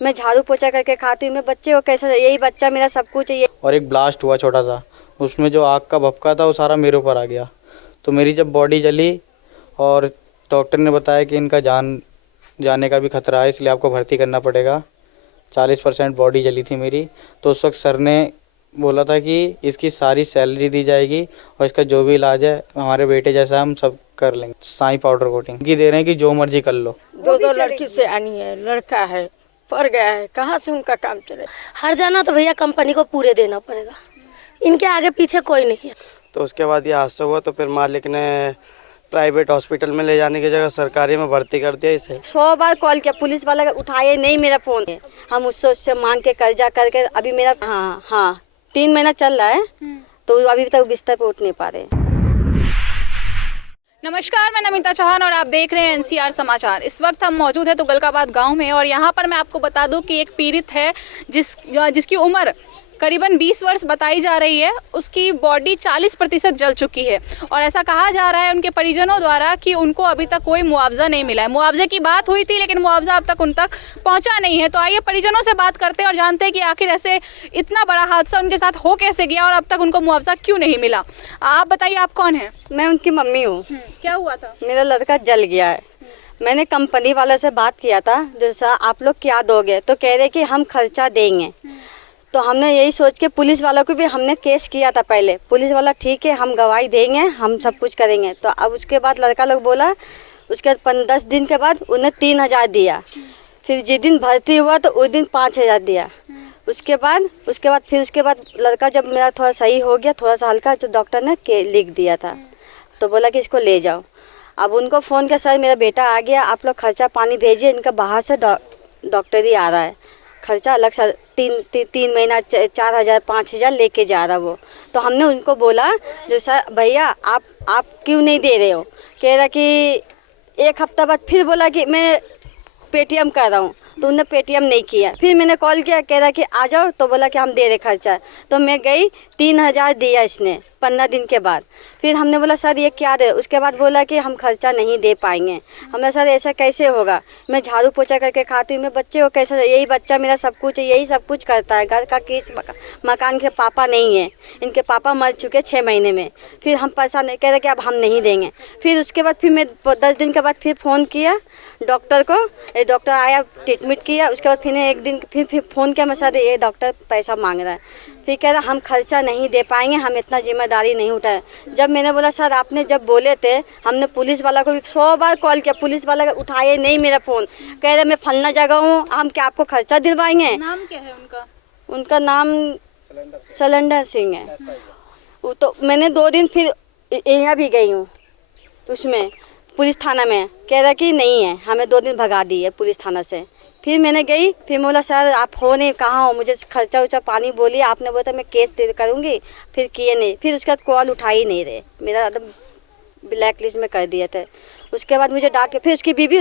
मैं झाड़ू पोछा करके खाती हूँ, मैं बच्चे को कैसे, यही बच्चा मेरा सब कुछ है ये। और एक ब्लास्ट हुआ छोटा सा, उसमें जो आग का भपका था वो सारा मेरे ऊपर आ गया। तो मेरी जब बॉडी जली और डॉक्टर ने बताया कि इनका जान जाने का भी खतरा है, इसलिए आपको भर्ती करना पड़ेगा। 40% बॉडी जली थी मेरी। तो उस वक्त सर ने बोला था कि इसकी सारी सैलरी दी जाएगी और इसका जो भी इलाज है हमारे बेटे जैसा हम सब कर लेंगे। साई पाउडर कोटिंग की दे रहे हैं कि जो मर्जी कर लो। दो लड़की से आनी है, लड़का है, पड़ गया है, कहाँ से उनका काम चले। हर जाना तो भैया कंपनी को पूरे देना पड़ेगा, इनके आगे पीछे कोई नहीं है। तो उसके बाद ये हादसा हुआ तो फिर मालिक ने प्राइवेट हॉस्पिटल में ले जाने की जगह सरकारी में भर्ती कर दिया इसे। 100 बार कॉल किया, पुलिस वाला उठाए नहीं मेरा फ़ोन। हम उससे मांग के कर्जा करके अभी मेरा हाँ 3 महीना चल रहा है, तो अभी तक बिस्तर पे उठ नहीं पा रहे। नमस्कार, मैं नमिता चौहान और आप देख रहे हैं एनसीआर समाचार। इस वक्त हम मौजूद है तुगलकाबाद गांव में और यहाँ पर मैं आपको बता दूं कि एक पीड़ित है जिसकी उम्र करीबन 20 वर्ष बताई जा रही है। उसकी बॉडी 40% जल चुकी है और ऐसा कहा जा रहा है उनके परिजनों द्वारा कि उनको अभी तक कोई मुआवजा नहीं मिला है। मुआवजे की बात हुई थी लेकिन मुआवजा अब तक उन तक पहुंचा नहीं है। तो आइए परिजनों से बात करते हैं और जानते हैं कि आखिर ऐसे इतना बड़ा हादसा उनके साथ हो कैसे गया और अब तक उनको मुआवजा क्यों नहीं मिला। आप बताइए, आप कौन है? मैं उनकी मम्मी हूँ। क्या हुआ था? मेरा लड़का जल गया है। मैंने कंपनी वाले से बात किया था, जैसा आप लोग क्या दोगे, तो कह रहे कि हम खर्चा देंगे। तो हमने यही सोच के पुलिस वालों को भी हमने केस किया था पहले। पुलिस वाला ठीक है, हम गवाही देंगे, हम सब कुछ करेंगे। तो अब उसके बाद लड़का लोग बोला, उसके 10 दिन के बाद उन्हें 3000 दिया। फिर जिस दिन भर्ती हुआ तो उस दिन 5000 दिया। उसके बाद लड़का जब मेरा थोड़ा सही हो गया, थोड़ा सा हल्का, तो डॉक्टर ने लिख दिया था, तो बोला कि इसको ले जाओ। अब उनको फ़ोन किया, सर मेरा बेटा आ गया, आप लोग खर्चा पानी भेजिए, इनका बाहर से डॉक्टर ही आ रहा है, खर्चा अलग से 3 महीना 4000 5000 लेके जा रहा वो। तो हमने उनको बोला, जो सर भैया आप क्यों नहीं दे रहे हो? कह रहा कि 1 हफ्ता बाद फिर बोला कि मैं पेटीएम कर रहा हूँ, तो उन्होंने पेटीएम नहीं किया। फिर मैंने कॉल किया, कह रहा कि आ जाओ, तो बोला कि हम दे रहे खर्चा। तो मैं गई, 3000 दिया इसने 15 दिन के बाद। फिर हमने बोला सर ये क्या दे, उसके बाद बोला कि हम खर्चा नहीं दे पाएंगे। हमने सर ऐसा कैसे होगा, मैं झाड़ू पोछा करके खाती हूँ, मैं बच्चे को कैसे, यही बच्चा मेरा सब कुछ है, यही सब कुछ करता है। घर का किस मकान के पापा नहीं है, इनके पापा मर चुके 6 महीने में। फिर हम पैसा नहीं, कह रहे कि अब हम नहीं देंगे। फिर उसके बाद फिर मैं 10 दिन के बाद फिर फ़ोन किया डॉक्टर को, डॉक्टर आया, ट्रीटमेंट किया। उसके बाद फिर 1 दिन फिर फ़ोन किया, मैं सर ये डॉक्टर पैसा मांग रहा है। फिर कह रहा हम खर्चा नहीं दे पाएंगे, हम इतना जिम्मेदारी नहीं उठाए। जब मैंने बोला सर आपने जब बोले थे, हमने पुलिस वाला को भी 100 बार कॉल किया, पुलिस वाला उठाए नहीं मेरा फ़ोन। कह रहे मैं फलना जगह हूँ, हम क्या आपको खर्चा दिलवाएंगे? नाम क्या है उनका? उनका नाम सलेंडर सिंह है। वो तो मैंने 2 दिन फिर यहाँ भी गई हूँ, उसमें पुलिस थाना में, कह रहा कि नहीं है, हमें 2 दिन भगा दी है पुलिस थाना से। फिर मैंने गई, फिर बोला सर आप हो नहीं, कहाँ हो, मुझे खर्चा उर्चा पानी बोलिए। आपने बोला था मैं केस दे करूँगी, फिर किए नहीं। फिर उसके बाद कॉल उठा ही नहीं रहे, मेरा एकदम ब्लैक लिस्ट में कर दिए थे। उसके बाद मुझे डांट के फिर उसकी बीवी,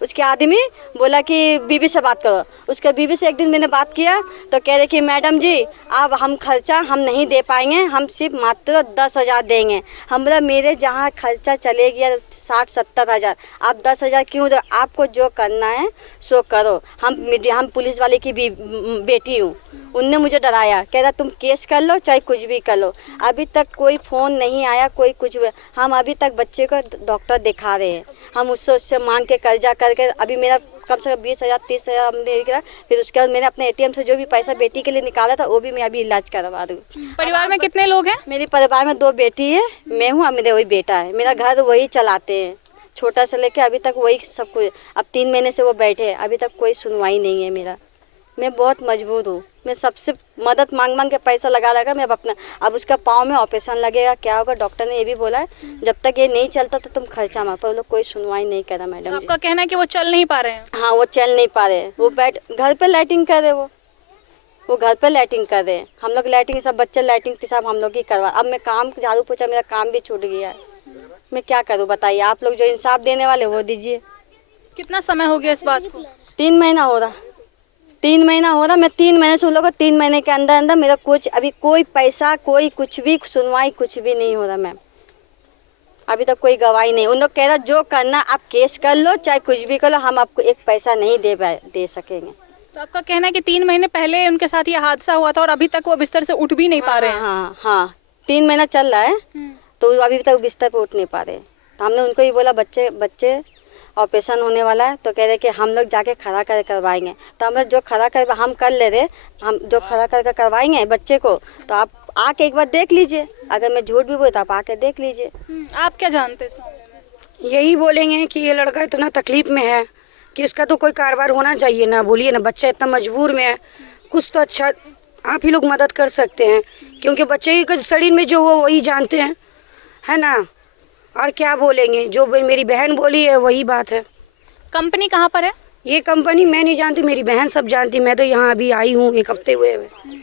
उसके आदमी बोला कि बीवी से बात करो। उसके बीवी से एक दिन मैंने बात किया तो कह रहे कि मैडम जी अब हम खर्चा हम नहीं दे पाएंगे, हम सिर्फ मात्र 10,000 देंगे। हम बोला मेरे जहाँ खर्चा चले गया 60-70 हज़ार, आप 10,000 क्यों दो? आपको जो करना है सो करो। हम पुलिस वाले की भी बेटी हूँ। उनने मुझे डराया, कह रहा तुम केस कर लो चाहे कुछ भी कर लो। अभी तक कोई फ़ोन नहीं आया, कोई कुछ भी। हम अभी तक बच्चे को डॉक्टर दिखा रहे हैं, हम उससे मांग के कर्जा करके अभी मेरा कम से कम 20,000 30,000 हमने निकाला। फिर उसके बाद मैंने अपने ATM से जो भी पैसा बेटी के लिए निकाला था वो भी मैं अभी इलाज करवा रही हूँ। परिवार में कितने लोग हैं? मेरे परिवार में 2 बेटी है, मैं हूँ और मेरा वही बेटा है। मेरा घर वही चलाते हैं, छोटा से लेके अभी तक वही सब कुछ। अब 3 महीने से वो बैठे हैं, अभी तक कोई सुनवाई नहीं है मेरा। मैं बहुत मजबूर हूँ, मैं सबसे मदद मांग के पैसा लगा मैं अब उसका पाँव में ऑपरेशन लगेगा, क्या होगा? डॉक्टर ने ये भी बोला है जब तक ये नहीं चलता तो तुम खर्चा मत, पर लोग कोई सुनवाई नहीं करा मैडम। तो आपका कहना है कि वो चल नहीं पा रहे हैं? हाँ वो चल नहीं पा रहे, वो घर पे लाइटिंग कर रहे, वो घर पे लाइटिंग कर रहे हैं। हम लोग लाइटिंग, सब बच्चे लाइटिंग पेशाब हम लोग ही करवा। अब मैं काम झाड़ू पोछा, मेरा काम भी छूट गया है, मैं क्या करूँ बताइए? आप लोग जो इंसाफ देने वाले वो दीजिए। कितना समय हो गया इस बात को? 3 महीना हो रहा, 3 महीना हो रहा। मैं 3 महीने से उन लोगों को 3 महीने के अंदर मेरा कुछ अभी कोई पैसा, कोई कुछ भी सुनवाई कुछ भी नहीं हो रहा मैम। अभी तक कोई गवाही नहीं। उन लोग कह रहा जो करना आप केस कर लो चाहे कुछ भी कर लो, हम आपको एक पैसा नहीं दे सकेंगे। तो आपका कहना है कि 3 महीने पहले उनके साथ ये हादसा हुआ था और अभी तक वो बिस्तर से उठ भी नहीं पा रहे हैं। हाँ हाँ 3 महीना चल रहा है तो अभी तक बिस्तर पे उठ नहीं पा रहे। तो हमने उनको ही बोला बच्चे ऑपरेशन होने वाला है, तो कह रहे कि हम लोग जाके खड़ा कर करवाएंगे। तो हमने जो खड़ा कर हम कर ले रहे, हम जो खड़ा करके करवाएंगे बच्चे को, तो आप आके एक बार देख लीजिए। अगर मैं झूठ भी बोली तो आप आके देख लीजिए। आप क्या जानते हैं इस मामले में? यही बोलेंगे कि ये लड़का इतना तकलीफ में है कि इसका तो कोई कारोबार होना चाहिए ना। बोलिए ना, बच्चा इतना मजबूर में है, कुछ तो अच्छा आप ही लोग मदद कर सकते हैं, क्योंकि बच्चे के शरीर में जो हो वही जानते हैं, है ना। और क्या बोलेंगे, जो मेरी बहन बोली है वही बात है। कंपनी कहाँ पर है? ये कंपनी मैं नहीं जानती, मेरी बहन सब जानती। मैं तो यहाँ अभी आई हूँ 1 हफ्ते हुए हैं।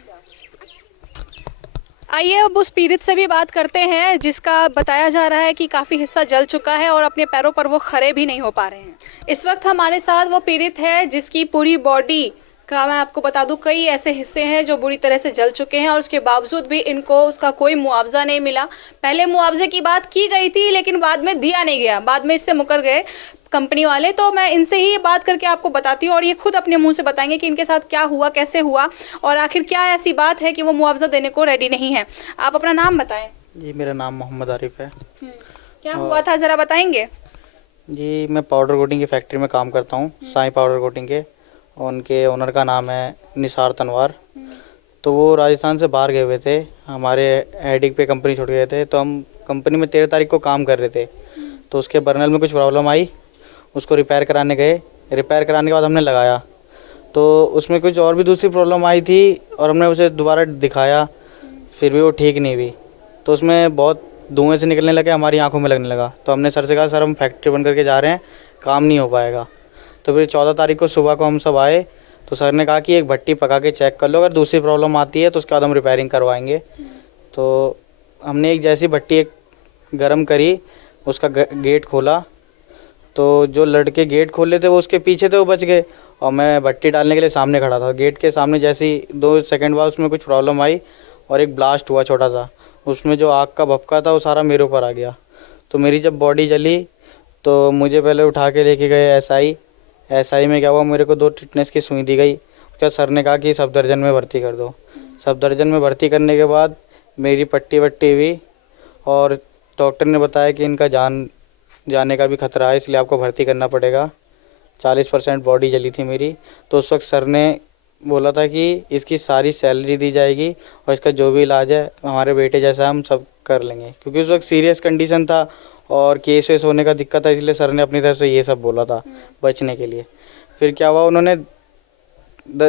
आइए अब उस पीड़ित से भी बात करते हैं जिसका बताया जा रहा है कि काफ़ी हिस्सा जल चुका है और अपने पैरों पर वो खड़े भी नहीं हो पा रहे हैं। इस वक्त हमारे साथ वो पीड़ित है जिसकी पूरी बॉडी का मैं आपको बता दूं कई ऐसे हिस्से हैं जो बुरी तरह से जल चुके हैं और उसके बावजूद भी इनको उसका कोई मुआवजा नहीं मिला। पहले मुआवजे की बात की गई थी लेकिन बाद में दिया नहीं गया, बाद में इससे मुकर गए कंपनी वाले। तो मैं इनसे ही बात करके आपको बताती हूँ और ये खुद अपने मुंह से बताएंगे कि इनके साथ क्या हुआ, कैसे हुआ और आखिर क्या ऐसी बात है कि वो मुआवजा देने को रेडी नहीं है। आप अपना नाम बताएं। जी मेरा नाम मोहम्मद आरिफ है। क्या हुआ था ज़रा बताएंगे? जी मैं पाउडर कोटिंग की फैक्ट्री में काम करता हूँ, साईं पाउडर कोटिंग के। उनके ओनर का नाम है निसार तनवार। तो वो राजस्थान से बाहर गए हुए थे, हमारे हेडिंग पे कंपनी छोड़ गए थे। तो हम कंपनी में 13 तारीख को काम कर रहे थे, तो उसके बर्नल में कुछ प्रॉब्लम आई, उसको रिपेयर कराने गए। रिपेयर कराने के बाद हमने लगाया तो उसमें कुछ और भी दूसरी प्रॉब्लम आई थी और हमने उसे दोबारा दिखाया, फिर भी वो ठीक नहीं हुई। तो उसमें बहुत धुएँ से निकलने लगे, हमारी आंखों में लगने लगा। तो हमने सर से कहा सर हम फैक्ट्री बंद करके जा रहे हैं, काम नहीं हो पाएगा। तो फिर 14 तारीख को सुबह को हम सब आए तो सर ने कहा कि एक भट्टी पका के चेक कर लो, अगर दूसरी प्रॉब्लम आती है तो उसके बाद हम रिपेयरिंग करवाएंगे। तो हमने एक जैसी भट्टी एक गर्म करी, उसका गेट खोला, तो जो लड़के गेट खोले थे वो उसके पीछे थे, वो बच गए और मैं भट्टी डालने के लिए सामने खड़ा था। गेट के सामने जैसी 2 सेकंड बाद उसमें कुछ प्रॉब्लम आई और एक ब्लास्ट हुआ छोटा सा। उसमें जो आग का भपका था वो सारा मेरे ऊपर आ गया। तो मेरी जब बॉडी जली तो मुझे पहले उठा के लेके गए एसआई में क्या हुआ, मेरे को 2 टिटनेस की सुई दी गई। उसके सर ने कहा कि सफदरजंग में भर्ती कर दो। सफदरजंग में भर्ती करने के बाद मेरी पट्टी वट्टी हुई और डॉक्टर ने बताया कि इनका जाने का भी खतरा है, इसलिए आपको भर्ती करना पड़ेगा। 40% बॉडी जली थी मेरी। तो उस वक्त सर ने बोला था कि इसकी सारी सैलरी दी जाएगी और इसका जो भी इलाज है हमारे बेटे जैसा हम सब कर लेंगे, क्योंकि उस वक्त सीरियस कंडीशन था और केस वेस होने का दिक्कत था, इसलिए सर ने अपनी तरफ से ये सब बोला था बचने के लिए। फिर क्या हुआ, उन्होंने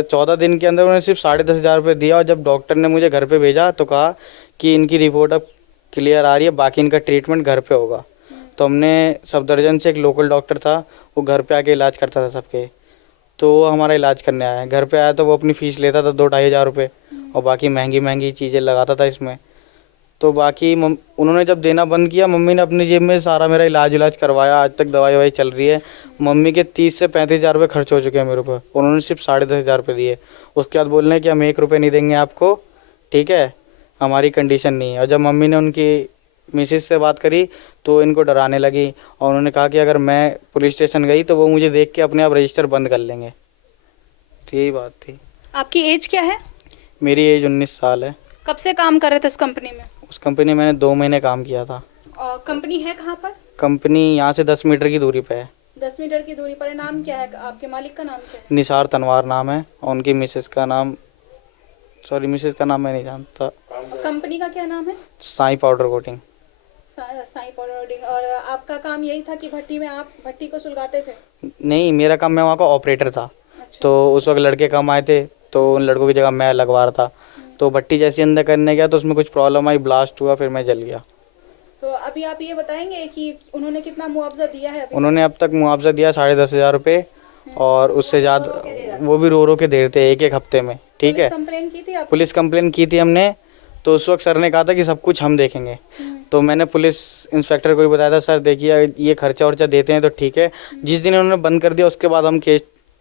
14 दिन के अंदर उन्होंने सिर्फ 10,500 रुपये दिया और जब डॉक्टर ने मुझे घर पे भेजा तो कहा कि इनकी रिपोर्ट अब क्लियर आ रही है, बाकी इनका ट्रीटमेंट घर पे होगा। तो हमने सफदरजंग से एक लोकल डॉक्टर था, वो घर पे आके इलाज करता था सबके, तो वो हमारा इलाज करने आया। घर पे आया तो वो अपनी फ़ीस लेता था 2-2.5 हज़ार रुपये और बाकी महंगी चीज़ें लगाता था इसमें। तो बाकी उन्होंने जब देना बंद किया, मम्मी ने अपनी जेब में सारा मेरा इलाज करवाया। आज तक दवाई ववाई चल रही है। मम्मी के 30 से 35 हज़ार रुपये खर्च हो चुके हैं मेरे ऊपर, उन्होंने सिर्फ 10,500 रुपये दिए। उसके बाद बोल रहे हैं कि हम 1 रुपये नहीं देंगे आपको, ठीक है, हमारी कंडीशन नहीं है। और जब मम्मी ने उनकी मिसेस से बात करी तो इनको डराने लगी और उन्होंने कहा कि अगर मैं पुलिस स्टेशन गई तो वो मुझे देख के अपने आप रजिस्टर बंद कर लेंगे। तो यही बात थी। आपकी एज क्या है? मेरी एज 19 साल है। कब से काम कर रहे थे उस कंपनी में? उस कंपनी में मैंने 2 महीने काम किया था। और कंपनी है कहाँ पर? कंपनी यहाँ से 10 मीटर की दूरी पे है। 10 मीटर की दूरी पर। नाम क्या है आपके मालिक का? नाम क्या है? निसार तनवार नाम है और उनकी मिसेस का नाम मैं नहीं जानता। और कंपनी का क्या नाम है? Sai powder coating. Sai powder. और आपका काम यही था कि भट्टी में आप भट्टी को सुलगाते थे? नहीं, मेरा काम, मैं वहाँ का ऑपरेटर था। अच्छा। तो उस वक्त लड़के कम आए थे तो उन लड़कों की जगह मैं लगवा रहा था। तो भट्टी जैसी अंदर करने गया तो उसमें कुछ प्रॉब्लम आई, ब्लास्ट हुआ, फिर मैं जल गया। तो अभी आप ये बताएंगे कि उन्होंने कितना मुआवजा दिया है अभी? उन्होंने अब तक मुआवजा दिया 10,500 रुपये और उससे ज़्यादा, वो भी रो के दे रहे थे 1-1 हफ्ते में, ठीक है। कंप्लेन की थी आप? पुलिस कंप्लेन की थी हमने। तो उस वक्त सर ने कहा था कि सब कुछ हम देखेंगे। तो मैंने पुलिस इंस्पेक्टर को भी बताया था, सर देखिए ये खर्चा वर्चा देते हैं तो ठीक है, जिस दिन उन्होंने बंद कर दिया उसके बाद हम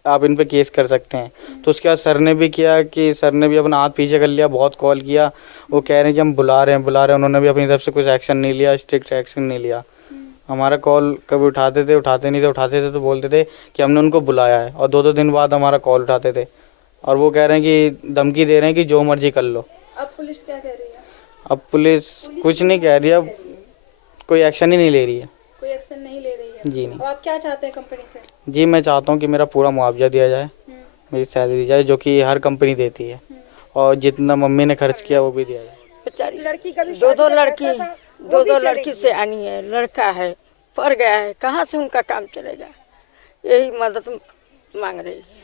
आप इन पे केस कर सकते हैं। तो उसके बाद सर ने भी किया कि सर ने भी अपना हाथ पीछे कर लिया, बहुत कॉल किया, वो कह रहे हैं कि हम बुला रहे हैं। उन्होंने भी अपनी तरफ से कुछ एक्शन नहीं लिया, स्ट्रिक्ट एक्शन नहीं लिया। हमारा कॉल कभी उठाते थे, उठाते नहीं थे, उठाते थे तो बोलते थे कि हमने उनको बुलाया है और 2-2 दिन बाद हमारा कॉल उठाते थे। और वो कह रहे हैं कि धमकी दे रहे हैं कि जो मर्जी कर लो। अब पुलिस क्या कह रही है? अब पुलिस कुछ नहीं कह रही है, अब कोई एक्शन ही नहीं ले रही है। कोई एक्शन नहीं ले रही है? जी नहीं। अब आप क्या चाहते हैं कंपनी से? जी मैं चाहता हूँ कि मेरा पूरा मुआवजा दिया जाए, मेरी सैलरी दी जाए जो कि हर कंपनी देती है, और जितना मम्मी ने खर्च किया वो भी दिया जाए। बेचारी लड़की का दो लड़की से आनी है, लड़का है पड़ गया है, कहाँ से उनका काम चलेगा, यही मदद मांग रही है।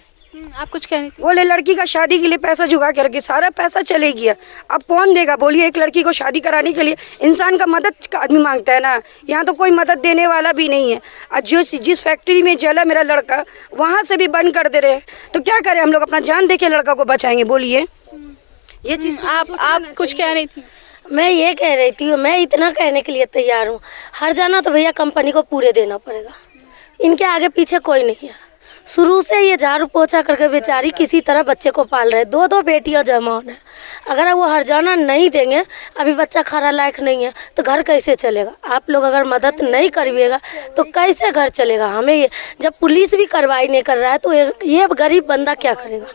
आप कुछ कह रही थी? बोले लड़की का शादी के लिए पैसा जुगा के रखी, सारा पैसा चले गया, अब कौन देगा बोलिए? एक लड़की को शादी कराने के लिए इंसान का मदद का आदमी मांगता है ना, यहाँ तो कोई मदद देने वाला भी नहीं है। और जिस फैक्ट्री में जला मेरा लड़का, वहाँ से भी बंद कर दे रहे हैं, तो क्या करें हम लोग? अपना जान दे के लड़का को बचाएंगे बोलिए? ये चीज़ आप कुछ कह रही थी? मैं ये कह रही थी, मैं इतना कहने के लिए तैयार हूँ, हर जाना तो भैया कंपनी को पूरे देना पड़ेगा, इनके आगे पीछे कोई नहीं है। शुरू से ये झाड़ू पोछा करके बेचारी किसी तरह बच्चे को पाल रहे, दो बेटियां जमान है, अगर वो हर्जाना नहीं देंगे, अभी बच्चा खाना लायक नहीं है तो घर कैसे चलेगा? आप लोग अगर मदद नहीं करिएगा तो कैसे घर चलेगा? हमें जब पुलिस भी कार्रवाई नहीं कर रहा है तो ये गरीब बंदा क्या करेगा?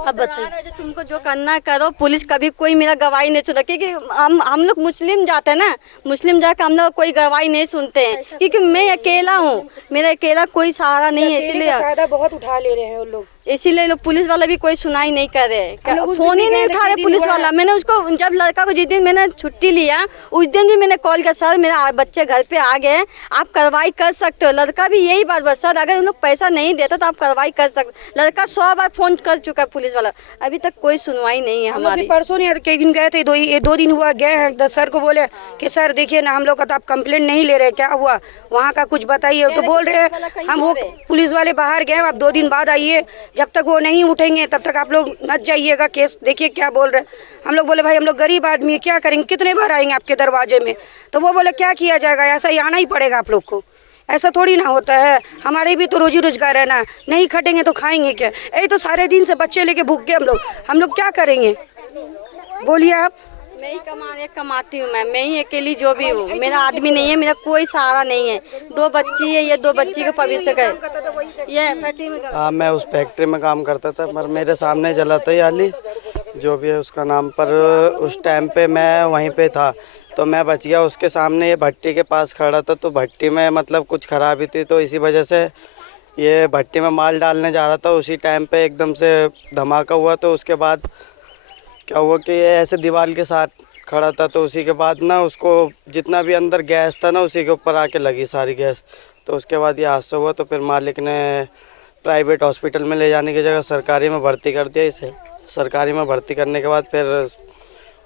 अब बताइए। तुमको जो करना है करो, पुलिस कभी कोई मेरा गवाही नहीं सुना, क्योंकि हम लोग मुस्लिम जाते हैं ना, मुस्लिम जाकर हम लोग कोई गवाही नहीं सुनते हैं, क्योंकि मैं अकेला हूँ, मेरा अकेला कोई सहारा नहीं है, इसलिए बहुत उठा ले रहे हैं वो लोग, इसीलिए लोग पुलिस वाला भी कोई सुनाई नहीं कर रहे, फोन ही नहीं उठा रहे पुलिस वाला। मैंने उसको जब लड़का को जिस दिन मैंने छुट्टी लिया उस दिन भी मैंने कॉल किया, सर मेरा बच्चे घर पे आ गए, आप कार्रवाई कर सकते हो। लड़का भी यही बात बस, सर अगर उन लोग पैसा नहीं देता तो आप कार्रवाई कर सकते। लड़का 100 बार फोन कर चुका है पुलिस वाला, अभी तक कोई सुनवाई नहीं है हमारी। परसों नहीं कई दिन गए थे, दो दिन हुआ गए हैं, सर को बोले कि सर देखिए ना हम लोग का तो आप कंप्लेंट नहीं ले रहे, क्या हुआ वहाँ का कुछ बताइए, तो बोल रहे हैं हम वो पुलिस वाले बाहर गए, आप 2 दिन बाद आइए, जब तक वो नहीं उठेंगे तब तक आप लोग मत जाइएगा केस। देखिए क्या बोल रहे हैं। हम लोग बोले भाई हम लोग गरीब आदमी है, क्या करेंगे, कितने बार आएंगे आपके दरवाजे में? तो वो बोले क्या किया जाएगा, ऐसा ही आना ही पड़ेगा आप लोग को, ऐसा थोड़ी ना होता है, हमारे भी तो रोजी रोजगार है ना, नहीं खटेंगे तो खाएंगे क्या? यही तो सारे दिन से बच्चे लेके भूख के हम लोग क्या करेंगे बोलिए आप? मैं ही कमाती हूँ, मैं ही अकेली जो भी हूँ, मेरा आदमी नहीं है, मेरा कोई सहारा नहीं है, 2 बच्ची है, ये 2 बच्ची का भविष्य का ये फैक्ट्री में। हाँ मैं उस फैक्ट्री में काम करता था, पर मेरे सामने जला था ये आली जो भी है उसका नाम, पर उस टाइम पे मैं वहीं पे था तो मैं बच गया। उसके सामने ये भट्टी के पास खड़ा था, तो भट्टी में मतलब कुछ खराबी थी, तो इसी वजह से ये भट्टी में माल डालने जा रहा था। उसी टाइम पे एकदम से धमाका हुआ, तो उसके बाद क्या हुआ कि ये ऐसे दीवार के साथ खड़ा था, तो उसी के बाद ना उसको जितना भी अंदर गैस था ना उसी के ऊपर आके लगी सारी गैस, तो उसके बाद ये हादसा हुआ। तो फिर मालिक ने प्राइवेट हॉस्पिटल में ले जाने की जगह सरकारी में भर्ती कर दिया इसे। सरकारी में भर्ती करने के बाद फिर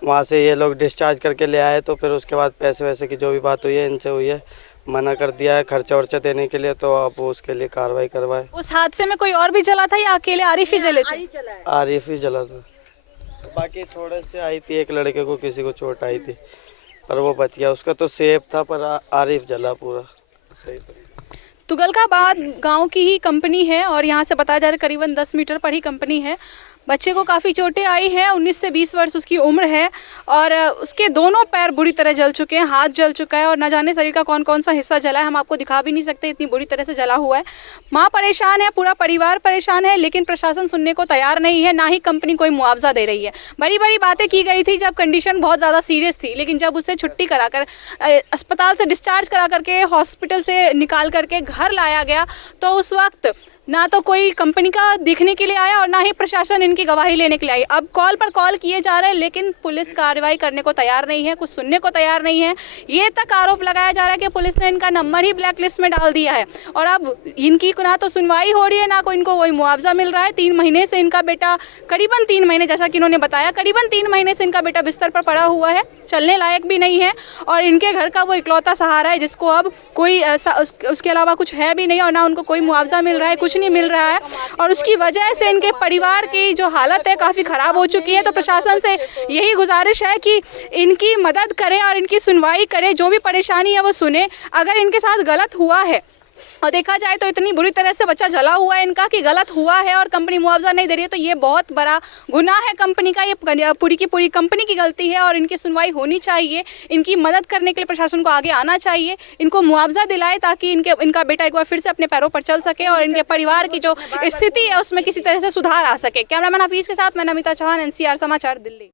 वहाँ से ये लोग डिस्चार्ज करके ले आए, तो फिर उसके बाद पैसे वैसे की जो भी बात हुई है इनसे हुई है, मना कर दिया है खर्चा वर्चा देने के लिए, तो आप उसके लिए कार्रवाई करवाए। उस हादसे में कोई और भी जला था या अकेले आरिफ ही जले थे? आरिफ ही जला था, बाकी थोड़े से आई थी, एक लड़के को किसी को चोट आई थी पर वो बच गया, उसका तो सेफ था, पर आरिफ जला पूरा सही। तुगलकाबाद गांव की ही कंपनी है और यहाँ से बताया जा रहा है करीबन 10 मीटर पर ही कंपनी है। बच्चे को काफ़ी चोटें आई हैं, 19 से 20 वर्ष उसकी उम्र है और उसके दोनों पैर बुरी तरह जल चुके हैं, हाथ जल चुका है और न जाने शरीर का कौन कौन सा हिस्सा जला है, हम आपको दिखा भी नहीं सकते, इतनी बुरी तरह से जला हुआ है। माँ परेशान है, पूरा परिवार परेशान है, लेकिन प्रशासन सुनने को तैयार नहीं है, ना ही कंपनी कोई मुआवजा दे रही है। बड़ी बड़ी बातें की गई थी जब कंडीशन बहुत ज़्यादा सीरियस थी, लेकिन जब उसे छुट्टी कराकर अस्पताल से डिस्चार्ज करा करके हॉस्पिटल से निकाल करके घर लाया गया, तो उस वक्त ना तो कोई कंपनी का देखने के लिए आया और ना ही प्रशासन इनकी गवाही लेने के लिए आई। अब कॉल पर कॉल किए जा रहे हैं, लेकिन पुलिस कार्रवाई करने को तैयार नहीं है, कुछ सुनने को तैयार नहीं है। ये तक आरोप लगाया जा रहा है कि पुलिस ने इनका नंबर ही ब्लैक लिस्ट में डाल दिया है और अब इनकी ना तो सुनवाई हो रही है, ना कोई इनको कोई मुआवजा मिल रहा है। 3 महीने से इनका बेटा, करीबन 3 महीने, जैसा कि इन्होंने बताया, करीबन 3 महीने से इनका बेटा बिस्तर पर पड़ा हुआ है, चलने लायक भी नहीं है और इनके घर का वो इकलौता सहारा है जिसको अब कोई उसके अलावा कुछ है भी नहीं और ना उनको कोई मुआवजा मिल रहा है, कुछ नहीं मिल रहा है और उसकी वजह से इनके परिवार की जो हालत है काफ़ी ख़राब हो चुकी है। तो प्रशासन से यही गुजारिश है कि इनकी मदद करे और इनकी सुनवाई करे, जो भी परेशानी है वो सुने। अगर इनके साथ गलत हुआ है और देखा जाए तो इतनी बुरी तरह से बच्चा जला हुआ है इनका कि गलत हुआ है और कंपनी मुआवजा नहीं दे रही है, तो ये बहुत बड़ा गुनाह है कंपनी का। ये पूरी की पूरी कंपनी की गलती है और इनकी सुनवाई होनी चाहिए। इनकी मदद करने के लिए प्रशासन को आगे आना चाहिए, इनको मुआवजा दिलाए ताकि इनका बेटा एक बार फिर से अपने पैरों पर चल सके और इनके परिवार की जो स्थिति है उसमें किसी तरह से सुधार आ सके। कैमरामैन हफीज के साथ मैं नमिता चौहान, NCR समाचार, दिल्ली।